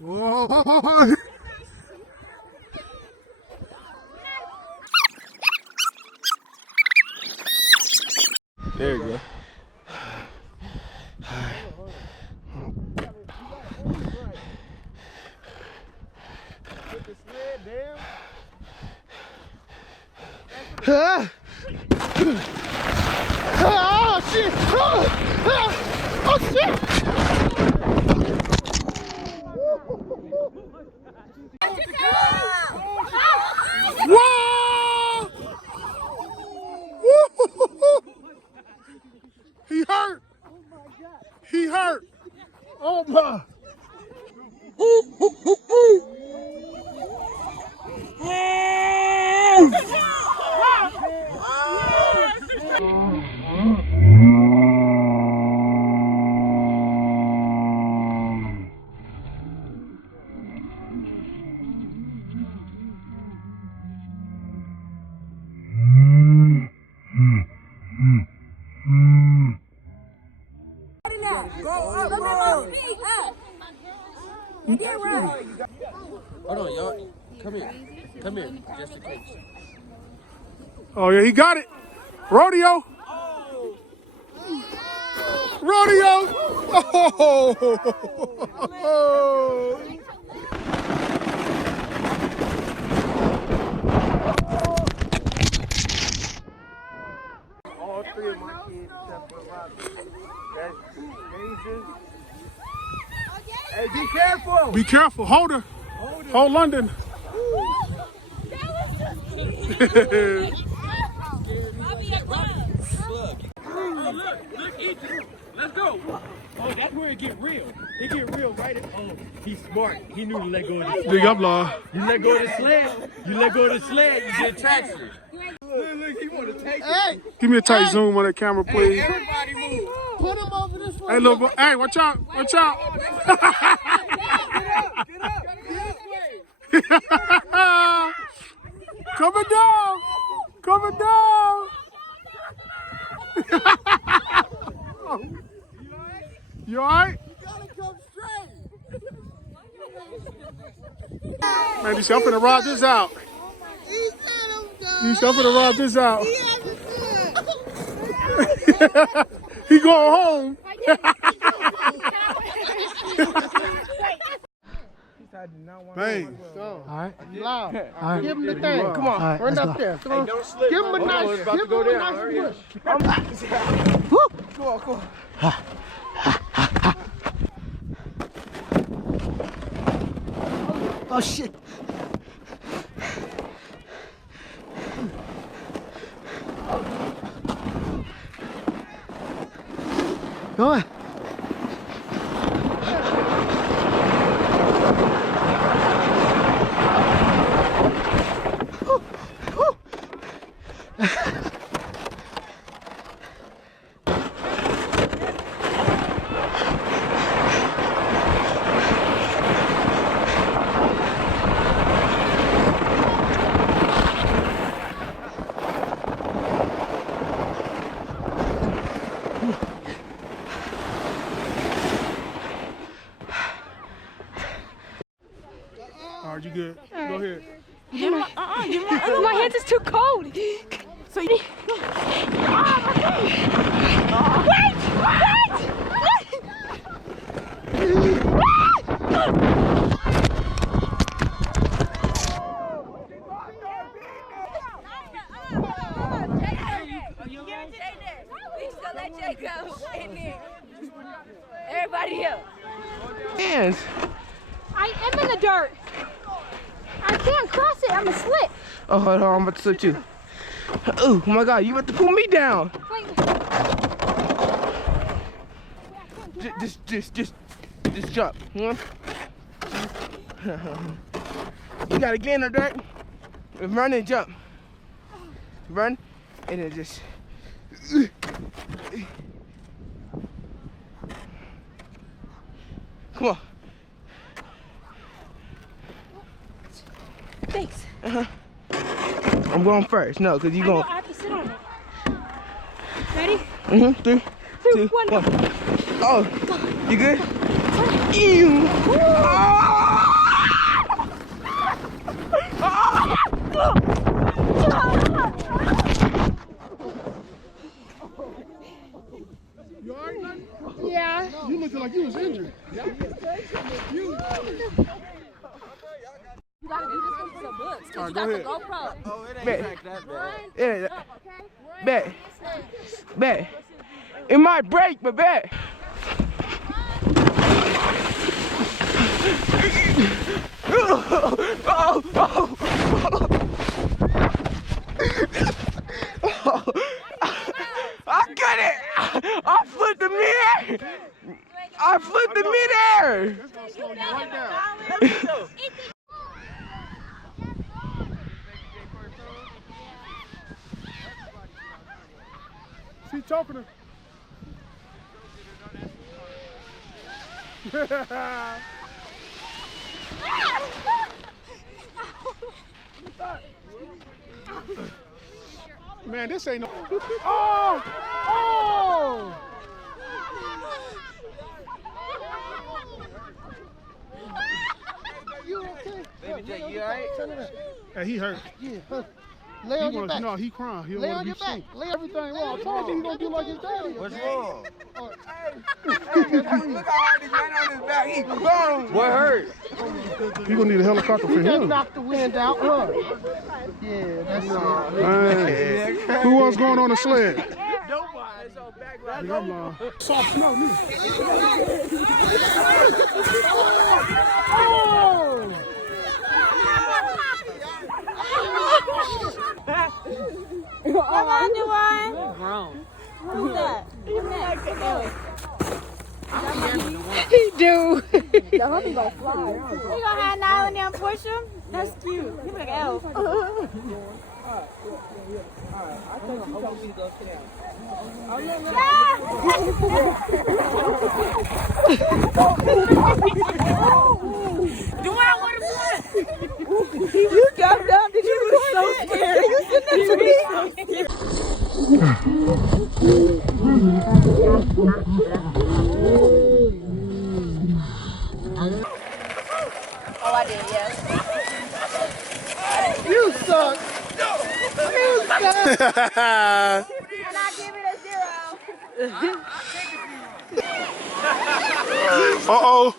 Whoa. There you go. Put the sled down. Oh shit! Oh shit! Whoa! He hurt. He hurt. Oh my. Hold on, y'all. Come here. Come here, just in case. Oh, yeah, he got it. Rodeo. Rodeo. Oh. All three of my kids, except for Robbie. That's dangerous. Hey, be careful. Be careful. Hold her. Hold London. Let's go. Oh, that's where it get real. It get real right at he's smart. He knew to let go of the sled. Big up, Law. You let go of the sled. You let go of the sled, you get traction. Look, he want to take it. Give me a tight zoom on that camera, please. Everybody move. Put him over this way. Hey, little boy. Hey, watch out. Watch out. Get up. Coming down. Coming down. You all right? You gotta come straight. Man, you should finna ride this out. You should finna ride this out. He going home. Bang. All right. Loud. All right. Give him the thing. Come on. Right, Run up there. Come on. Give him a nice, give him a nice push. Come on, come on. Oh shit. Go on. All right, you good? Go ahead. My hands is too cold. So you. Wait! Everybody else. Hands. I am in the dirt. I can't cross it. I'm a slip. Oh, hold on. I'm about to slip you. Oh my God. You about to pull me down. Wait. Just jump. You gotta get in the dirt. Run and jump. Run and then just. Come on. Thanks. I'm going first. No, because you going. I have to sit on it. Ready? 3, 2, 1. Oh, you good? Ew. Oh. You alright, man? Yeah. You looked like you was injured. You gotta do this one for the books, cause you got the GoPro. Oh, it ain't like that bad. Bet. Bet. It might break, but bet. I got it! I flipped the mid-air! I flipped the mid-air! That's gonna slow you right down. She talking to Man, this ain't no. Oh! Oh! You okay? Baby J, you alright? Hey, he hurt. Yeah. Lay on your back. No, he crying. He don't Lay want on to your be back. seen. Lay everything wrong. I told you he gonna do like his daddy. What's wrong? Oh, Look how hard he ran on his back. He boom. What hurt? You gonna need a helicopter for he just him. knocked the wind out. Huh? Yeah, that's it. Man. Who else going on the sled? Nobody. I'm soft snow, me. Come on, Duane. Grown. Who's that? He do. He gonna have Nile in there and push him? That's cute. He like elf. You jumped up. Did you look so scared? You sitting next to me? Oh, I did, yes. You suck. You suck. And I give it a 0. Uh-oh.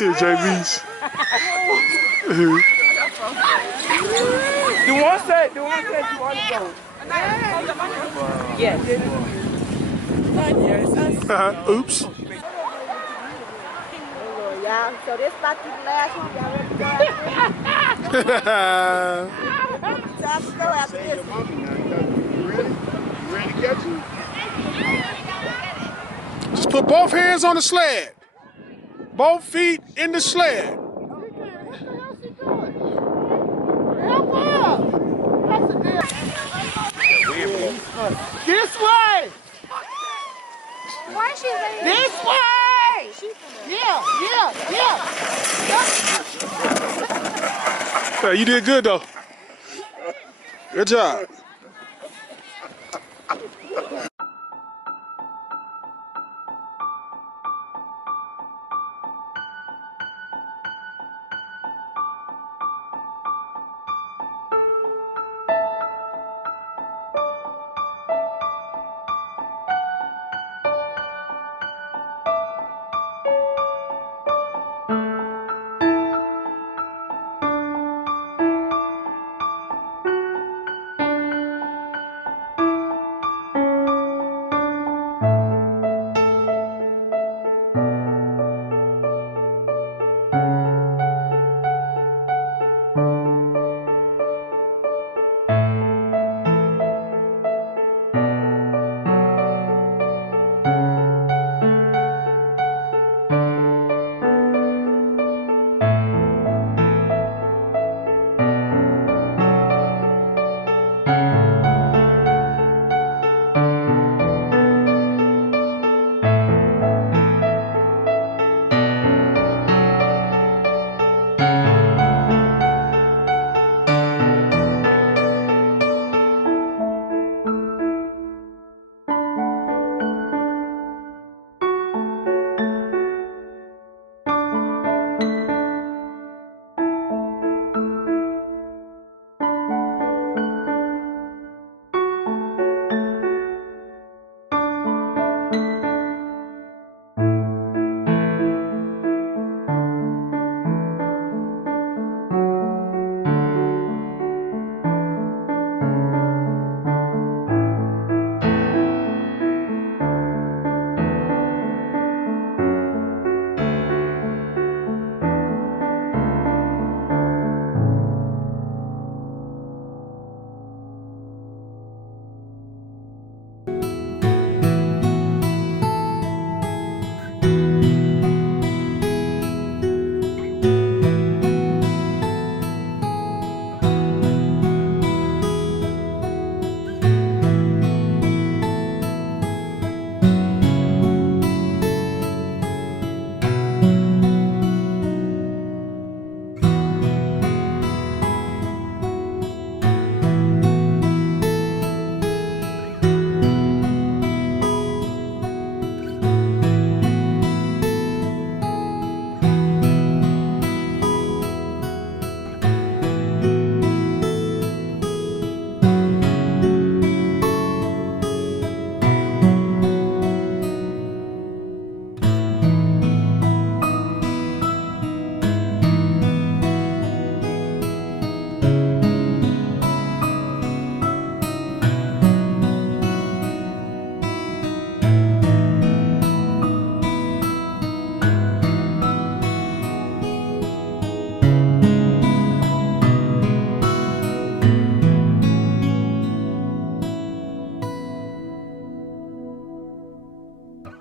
JB's. Duane said you want to go. Yes. Oops. Y'all, so this about to be the last one. Y'all ready to go after this? Time to go after this. Ready to get you? Just put both hands on the sled. Both feet in the sled. This way. Why is she laying? This way. Yeah. Hey, you did good though. Good job.